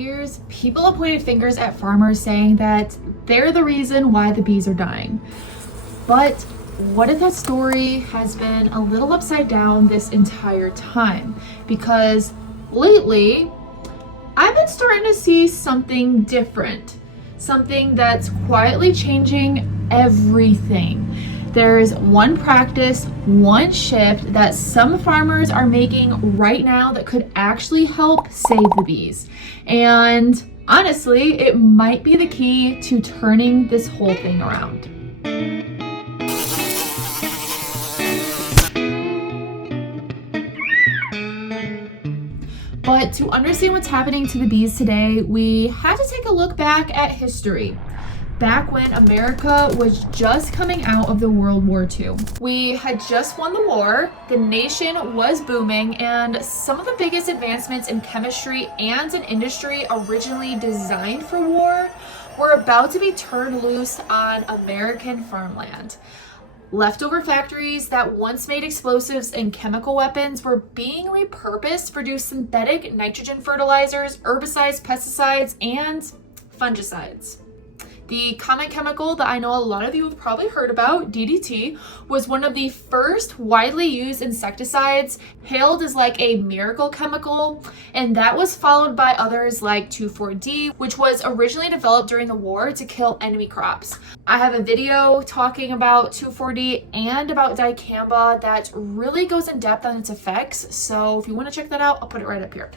years, people have pointed fingers at farmers saying that they're the reason why the bees are dying. But what if that story has been a little upside down this entire time? Because lately, I've been starting to see something different, something that's quietly changing everything. There's one practice, one shift that some farmers are making right now that could actually help save the bees. And honestly, it might be the key to turning this whole thing around. But to understand what's happening to the bees today, we had to take a look back at history. Back when America was just coming out of the World War II. We had just won the war, the nation was booming, and some of the biggest advancements in chemistry and an industry originally designed for war were about to be turned loose on American farmland. Leftover factories that once made explosives and chemical weapons were being repurposed to produce synthetic nitrogen fertilizers, herbicides, pesticides, and fungicides. The common chemical that I know a lot of you have probably heard about, DDT, was one of the first widely used insecticides, hailed as like a miracle chemical, and that was followed by others like 2,4-D, which was originally developed during the war to kill enemy crops. I have a video talking about 2,4-D and about dicamba that really goes in depth on its effects, so if you want to check that out, I'll put it right up here.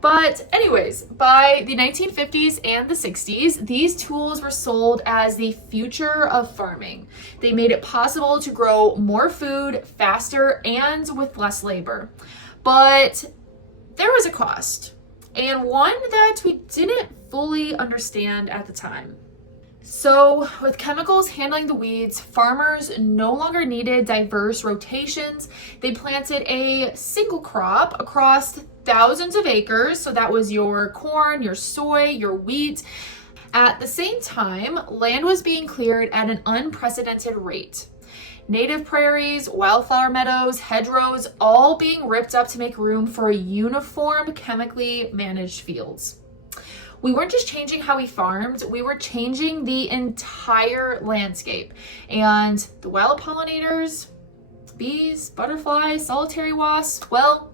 But anyways, by the 1950s and the 60s, these tools were sold as the future of farming. They made it possible to grow more food faster and with less labor. But there was a cost, and one that we didn't fully understand at the time. So with chemicals handling the weeds, farmers no longer needed diverse rotations. They planted a single crop across thousands of acres. So that was your corn, your soy, your wheat. At the same time, land was being cleared at an unprecedented rate. Native prairies, wildflower meadows, hedgerows, all being ripped up to make room for uniform, chemically managed fields. We weren't just changing how we farmed, we were changing the entire landscape. And the wild pollinators, bees, butterflies, solitary wasps, well,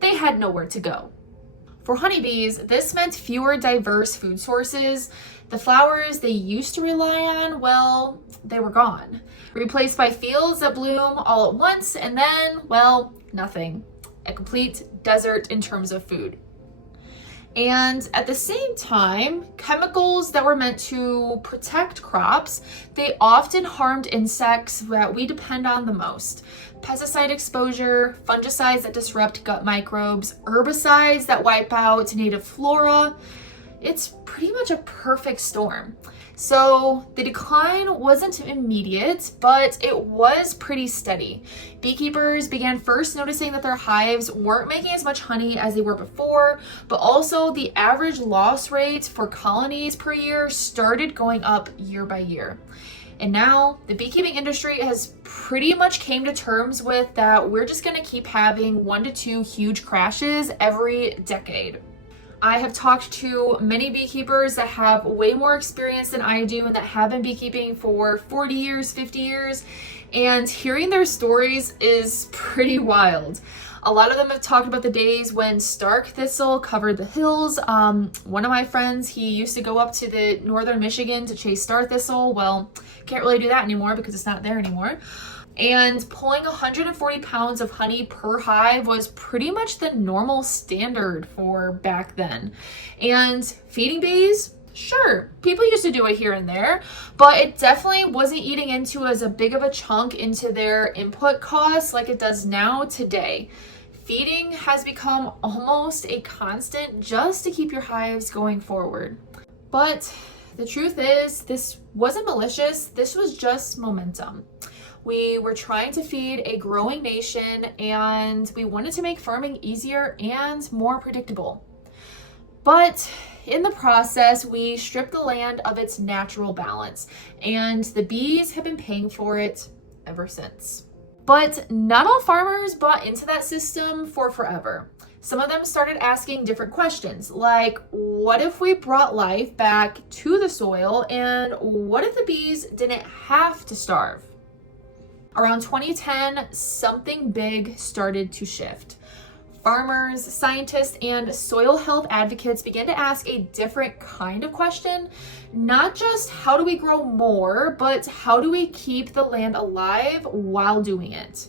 they had nowhere to go. For honeybees, this meant fewer diverse food sources. The flowers they used to rely on, well, they were gone. Replaced by fields that bloom all at once, and then, well, nothing. A complete desert in terms of food. And at the same time, chemicals that were meant to protect crops, they often harmed insects that we depend on the most. Pesticide exposure, fungicides that disrupt gut microbes, herbicides that wipe out native flora. It's pretty much a perfect storm. So the decline wasn't immediate, but it was pretty steady. Beekeepers began first noticing that their hives weren't making as much honey as they were before, but also the average loss rate for colonies per year started going up year by year. And now the beekeeping industry has pretty much came to terms with that we're just going to keep having 1 to 2 huge crashes every decade. I have talked to many beekeepers that have way more experience than I do and that have been beekeeping for 40 years, 50 years, and hearing their stories is pretty wild. A lot of them have talked about the days when stark thistle covered the hills. One of my friends, he used to go up to the northern Michigan to chase star thistle. Well, can't really do that anymore because it's not there anymore. And pulling 140 pounds of honey per hive was pretty much the normal standard for back then. And feeding bees, sure, people used to do it here and there, but it definitely wasn't eating into as a big of a chunk into their input costs like it does now today. Feeding has become almost a constant just to keep your hives going forward. But the truth is, this wasn't malicious, this was just momentum. We were trying to feed a growing nation and we wanted to make farming easier and more predictable. But in the process, we stripped the land of its natural balance, and the bees have been paying for it ever since. But not all farmers bought into that system for forever. Some of them started asking different questions, like what if we brought life back to the soil, and what if the bees didn't have to starve? Around 2010, something big started to shift. Farmers, scientists, and soil health advocates began to ask a different kind of question. Not just how do we grow more, but how do we keep the land alive while doing it?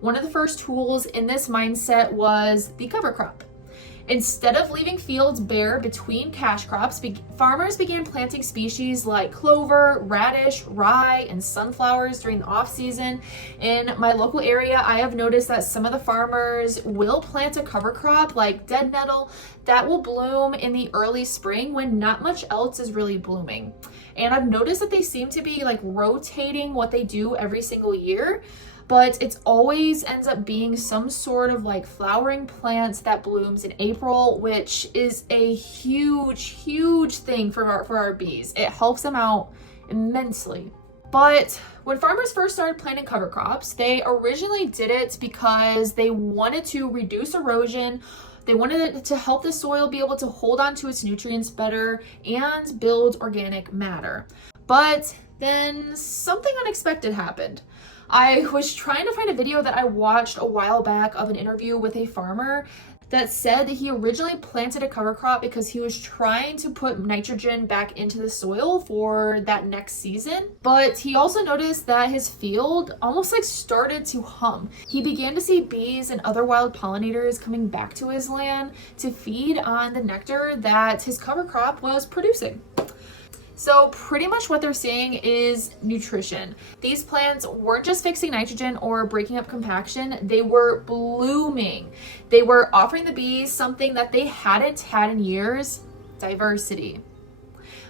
One of the first tools in this mindset was the cover crop. Instead of leaving fields bare between cash crops, farmers began planting species like clover, radish, rye, and sunflowers during the off-season. In my local area, I have noticed that some of the farmers will plant a cover crop like dead nettle that will bloom in the early spring when not much else is really blooming. And I've noticed that they seem to be like rotating what they do every single year, but it always ends up being some sort of like flowering plant that blooms in April, which is a huge thing for our bees. It helps them out immensely. But when farmers first started planting cover crops, they originally did it because they wanted to reduce erosion. They wanted it to help the soil be able to hold on to its nutrients better and build organic matter. But then something unexpected happened. I was trying to find a video that I watched a while back of an interview with a farmer that said that he originally planted a cover crop because he was trying to put nitrogen back into the soil for that next season. But he also noticed that his field almost like started to hum. He began to see bees and other wild pollinators coming back to his land to feed on the nectar that his cover crop was producing. So pretty much what they're seeing is nutrition. These plants weren't just fixing nitrogen or breaking up compaction, they were blooming. They were offering the bees something that they hadn't had in years: diversity.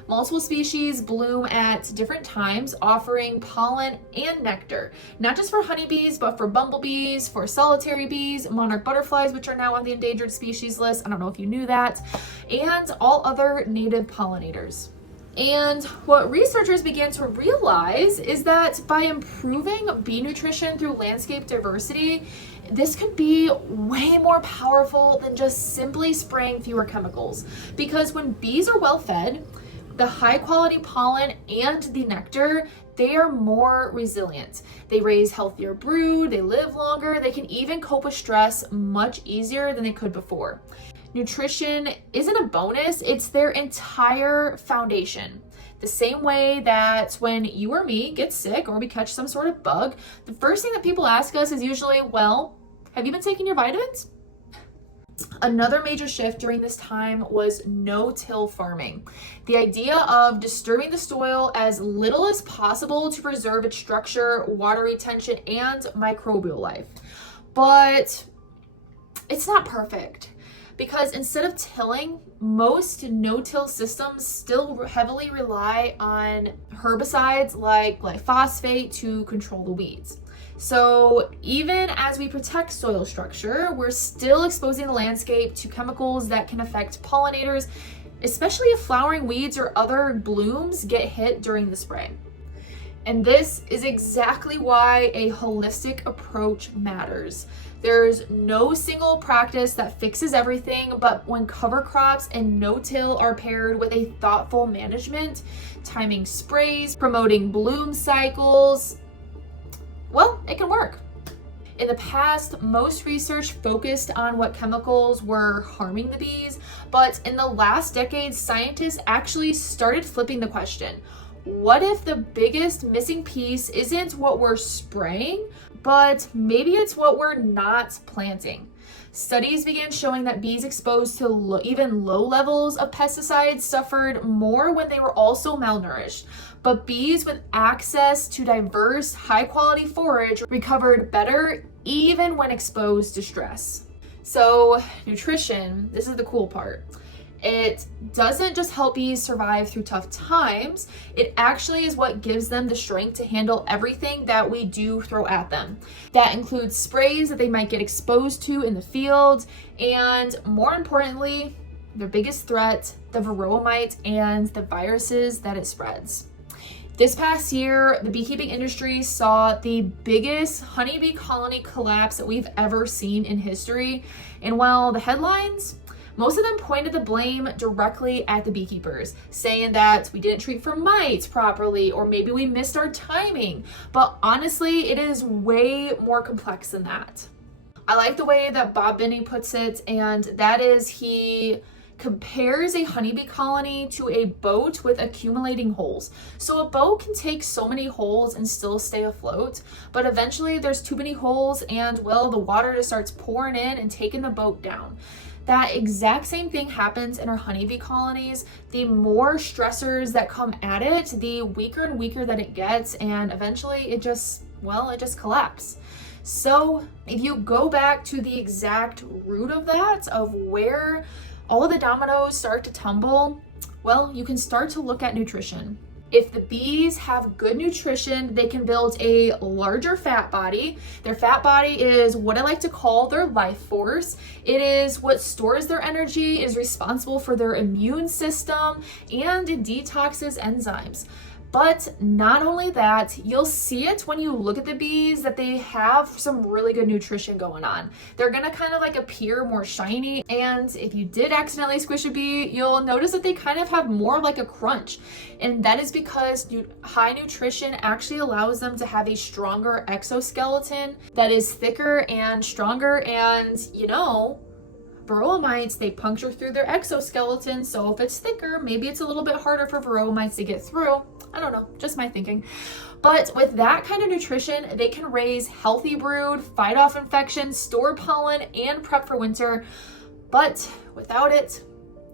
Multiple species bloom at different times, offering pollen and nectar, not just for honeybees, but for bumblebees, for solitary bees, monarch butterflies, which are now on the endangered species list. I don't know if you knew that, and all other native pollinators. And what researchers began to realize is that by improving bee nutrition through landscape diversity, this could be way more powerful than just simply spraying fewer chemicals. Because when bees are well fed, the high quality pollen and the nectar, they are more resilient. They raise healthier brood, they live longer, they can even cope with stress much easier than they could before. Nutrition isn't a bonus, it's their entire foundation. The same way that when you or me get sick or we catch some sort of bug, the first thing that people ask us is usually, well, have you been taking your vitamins? Another major shift during this time was no-till farming. The idea of disturbing the soil as little as possible to preserve its structure, water retention, and microbial life. But it's not perfect. Because instead of tilling, most no-till systems still heavily rely on herbicides like glyphosate to control the weeds. So even as we protect soil structure, we're still exposing the landscape to chemicals that can affect pollinators, especially if flowering weeds or other blooms get hit during the spray. And this is exactly why a holistic approach matters. There's no single practice that fixes everything, but when cover crops and no-till are paired with a thoughtful management, timing sprays, promoting bloom cycles, well, it can work. In the past, most research focused on what chemicals were harming the bees, but in the last decade, scientists actually started flipping the question. What if the biggest missing piece isn't what we're spraying, but maybe it's what we're not planting? Studies began showing that bees exposed to even low levels of pesticides suffered more when they were also malnourished. But bees with access to diverse, high-quality forage recovered better even when exposed to stress. So, nutrition, this is the cool part. It doesn't just help bees survive through tough times, it actually is what gives them the strength to handle everything that we do throw at them. That includes sprays that they might get exposed to in the field, and more importantly, their biggest threat, the varroa mite and the viruses that it spreads. This past year, the beekeeping industry saw the biggest honeybee colony collapse that we've ever seen in history. And while the headlines, most of them pointed the blame directly at the beekeepers, saying that we didn't treat for mites properly, or maybe we missed our timing. But honestly, it is way more complex than that. I like the way that Bob Binney puts it, and that is he compares a honeybee colony to a boat with accumulating holes. So a boat can take so many holes and still stay afloat, but eventually there's too many holes and, well, the water just starts pouring in and taking the boat down. That exact same thing happens in our honeybee colonies. The more stressors that come at it, the weaker and weaker that it gets, and eventually it just collapses. So if you go back to the exact root of that, of where all of the dominoes start to tumble, well, you can start to look at nutrition. If the bees have good nutrition, they can build a larger fat body. Their fat body is what I like to call their life force. It is what stores their energy, is responsible for their immune system, and it detoxes enzymes. But not only that, you'll see it when you look at the bees that they have some really good nutrition going on. They're gonna kind of like appear more shiny, and if you did accidentally squish a bee, you'll notice that they kind of have more like a crunch. And that is because high nutrition actually allows them to have a stronger exoskeleton that is thicker and stronger, and varroa mites, they puncture through their exoskeleton, so if it's thicker, maybe it's a little bit harder for varroa mites to get through. I don't know, just my thinking. But with that kind of nutrition, they can raise healthy brood, fight off infections, store pollen, and prep for winter. But without it,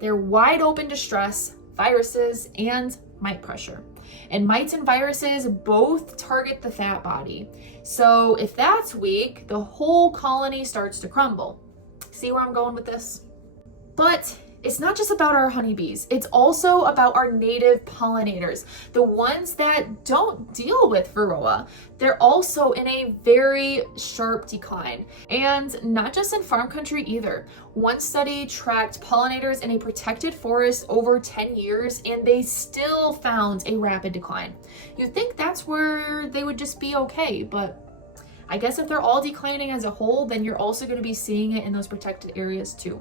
they're wide open to stress, viruses, and mite pressure. And mites and viruses both target the fat body. So if that's weak, the whole colony starts to crumble. See where I'm going with this? But it's not just about our honeybees. It's also about our native pollinators, the ones that don't deal with varroa. They're also in a very sharp decline, and not just in farm country either. One study tracked pollinators in a protected forest over 10 years, and they still found a rapid decline. You'd think that's where they would just be okay, but I guess if they're all declining as a whole, then you're also going to be seeing it in those protected areas too.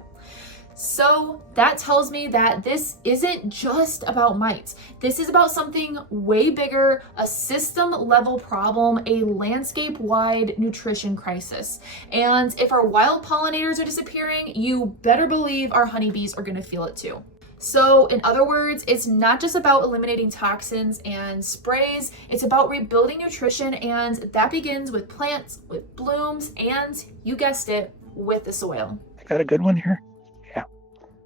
So that tells me that this isn't just about mites. This is about something way bigger, a system level problem, a landscape wide nutrition crisis. And if our wild pollinators are disappearing, you better believe our honeybees are going to feel it too. So in other words, it's not just about eliminating toxins and sprays, it's about rebuilding nutrition, and that begins with plants, with blooms, and you guessed it, with the soil. I got a good one here. Yeah.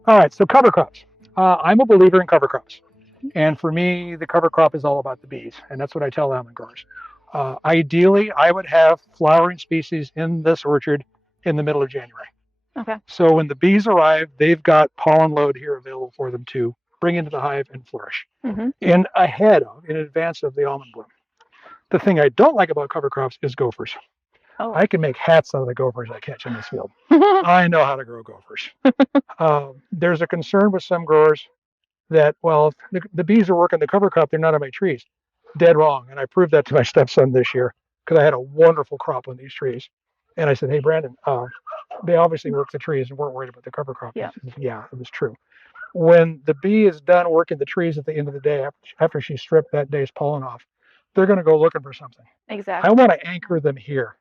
All right, so cover crops. I'm a believer in cover crops. And for me, the cover crop is all about the bees, and that's what I tell almond growers. Ideally, I would have flowering species in this orchard in the middle of January. Okay. So when the bees arrive, they've got pollen load here available for them to bring into the hive and flourish. Mm-hmm. In advance of the almond bloom. The thing I don't like about cover crops is gophers. Oh. I can make hats out of the gophers I catch in this field. I know how to grow gophers. There's a concern with some growers that, well, the bees are working the cover crop, they're not on my trees. Dead wrong. And I proved that to my stepson this year because I had a wonderful crop on these trees. And I said, hey, Brandon, they obviously work the trees and weren't worried about the cover crop. Yeah. Said, yeah, it was true. When the bee is done working the trees at the end of the day, after she stripped that day's pollen off, they're going to go looking for something. Exactly. I want to anchor them here.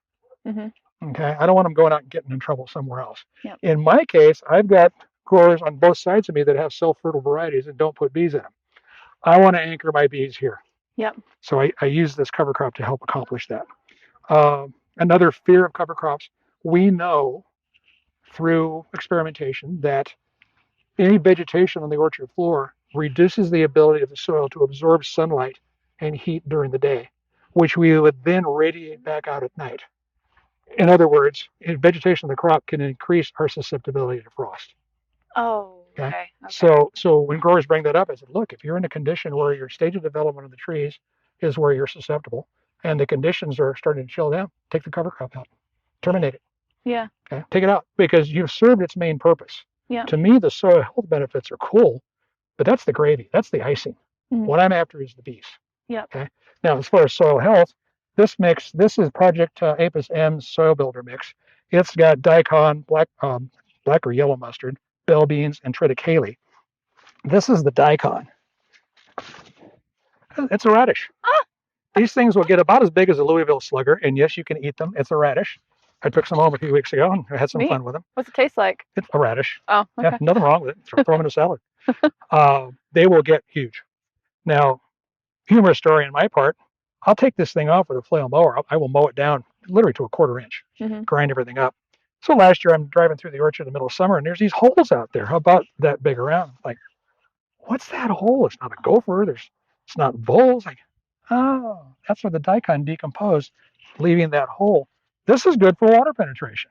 Mm-hmm. Okay. I don't want them going out and getting in trouble somewhere else. Yep. In my case, I've got growers on both sides of me that have self-fertile varieties and don't put bees in them. I want to anchor my bees here. Yep. So I use this cover crop to help accomplish that. Another fear of cover crops, we know through experimentation that any vegetation on the orchard floor reduces the ability of the soil to absorb sunlight and heat during the day, which we would then radiate back out at night. In other words, vegetation of the crop can increase our susceptibility to frost. Oh, okay. So when growers bring that up, I said, look, if you're in a condition where your stage of development of the trees is where you're susceptible and the conditions are starting to chill down, take the cover crop out, terminate it. Yeah. Okay, take it out because you've served its main purpose. Yeah. To me, the soil health benefits are cool, but that's the gravy. That's the icing. Mm-hmm. What I'm after is the bees. Yep. Okay. Now, as far as soil health, this is Project Apis M's soil builder mix. It's got daikon, black or yellow mustard, bell beans, and triticale. This is the daikon. It's a radish. Ah, These things will get about as big as a Louisville slugger, and yes, you can eat them. It's a radish. I took some home a few weeks ago and I had some neat. fun with them. What's it taste like? It's a radish. Oh, okay. Yeah, nothing wrong with it. Throw them in a salad. They will get huge. Now, humorous story on my part, I'll take this thing off with a flail mower. I will mow it down literally to a 1/4 inch, grind everything up. So last year I'm driving through the orchard in the middle of summer and there's these holes out there about that big around. Like, what's that hole? It's not a gopher. It's not voles. Like, oh, that's where the daikon decomposed, leaving that hole. This is good for water penetration.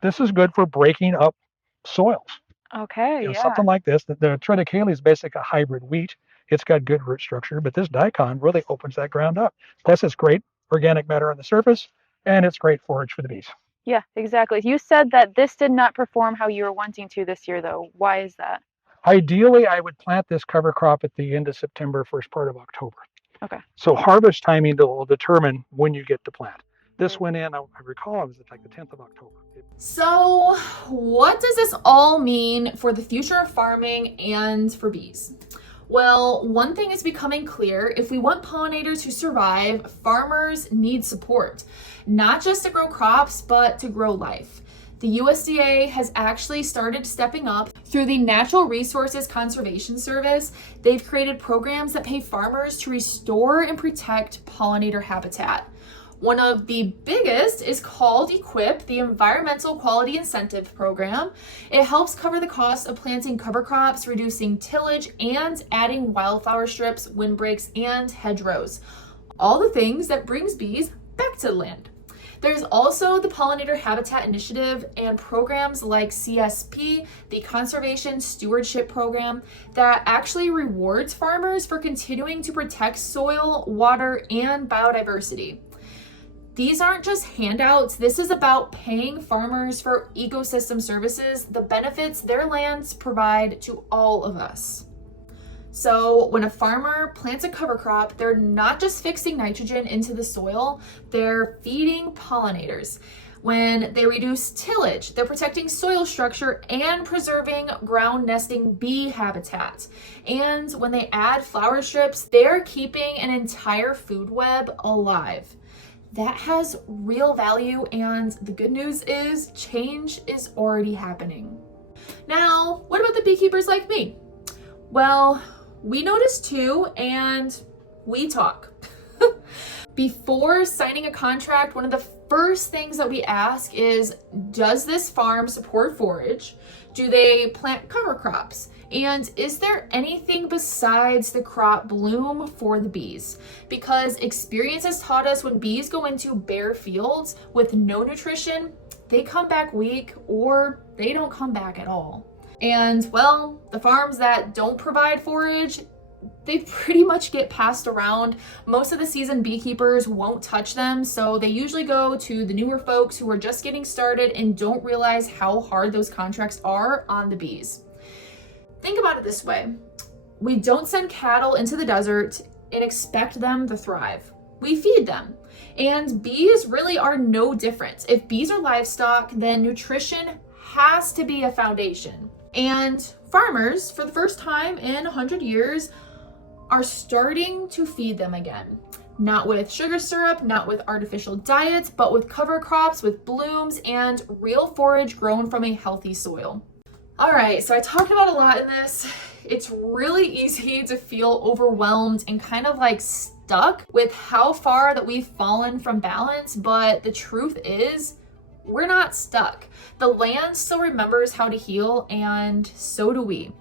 This is good for breaking up soils. Okay, yeah. Something like this. The triticale is basically a hybrid wheat. It's got good root structure, but this daikon really opens that ground up. Plus, it's great organic matter on the surface, and it's great forage for the bees. Yeah, exactly. You said that this did not perform how you were wanting to this year, though. Why is that? Ideally, I would plant this cover crop at the end of September, first part of October. Okay. So harvest timing will determine when you get to plant. This went in, I recall, it was like the 10th of October. So what does this all mean for the future of farming and for bees? Well, one thing is becoming clear. If we want pollinators to survive, farmers need support, not just to grow crops, but to grow life. The USDA has actually started stepping up through the Natural Resources Conservation Service. They've created programs that pay farmers to restore and protect pollinator habitat. One of the biggest is called EQIP, the Environmental Quality Incentive Program. It helps cover the cost of planting cover crops, reducing tillage, and adding wildflower strips, windbreaks, and hedgerows. All the things that brings bees back to the land. There's also the Pollinator Habitat Initiative and programs like CSP, the Conservation Stewardship Program, that actually rewards farmers for continuing to protect soil, water, and biodiversity. These aren't just handouts. This is about paying farmers for ecosystem services, the benefits their lands provide to all of us. So when a farmer plants a cover crop, they're not just fixing nitrogen into the soil, they're feeding pollinators. When they reduce tillage, they're protecting soil structure and preserving ground nesting bee habitat. And when they add flower strips, they're keeping an entire food web alive. That has real value, and the good news is change is already happening. Now, what about the beekeepers like me? Well, we notice too, and we talk. Before signing a contract, one of the first things that we ask is, does this farm support forage? Do they plant cover crops? And is there anything besides the crop bloom for the bees? Because experience has taught us when bees go into bare fields with no nutrition, they come back weak or they don't come back at all. And well, the farms that don't provide forage, they pretty much get passed around. Most of the seasoned beekeepers won't touch them, so they usually go to the newer folks who are just getting started and don't realize how hard those contracts are on the bees. Think about it this way. We don't send cattle into the desert and expect them to thrive. We feed them. And bees really are no different. If bees are livestock, then nutrition has to be a foundation. And farmers, for the first time in 100 years, are starting to feed them again. Not with sugar syrup, not with artificial diets, but with cover crops, with blooms, and real forage grown from a healthy soil. All right, so I talked about a lot in this. It's really easy to feel overwhelmed and kind of like stuck with how far that we've fallen from balance, but the truth is, we're not stuck. The land still remembers how to heal, and so do we.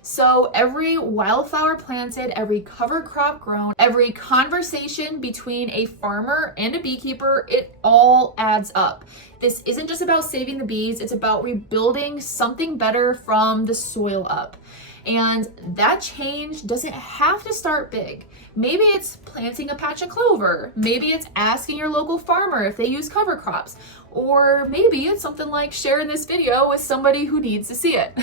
So every wildflower planted, every cover crop grown, every conversation between a farmer and a beekeeper, it all adds up. This isn't just about saving the bees, it's about rebuilding something better from the soil up. And that change doesn't have to start big. Maybe it's planting a patch of clover. Maybe it's asking your local farmer if they use cover crops. Or maybe it's something like sharing this video with somebody who needs to see it.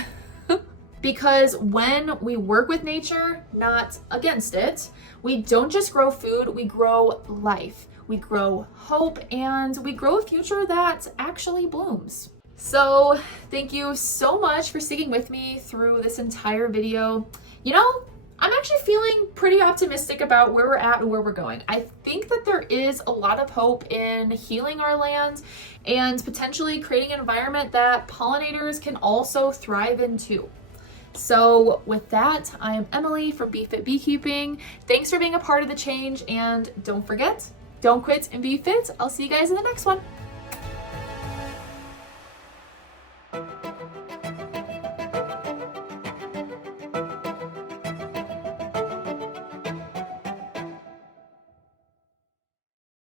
Because when we work with nature, not against it, we don't just grow food, we grow life, we grow hope, and we grow a future that actually blooms. So thank you so much for sticking with me through this entire video. You know, I'm actually feeling pretty optimistic about where we're at and where we're going. I think that there is a lot of hope in healing our land and potentially creating an environment that pollinators can also thrive in too. So with that, I am Emily from BeFit Beekeeping. Thanks for being a part of the change, and don't forget, don't quit and be fit. I'll see you guys in the next one.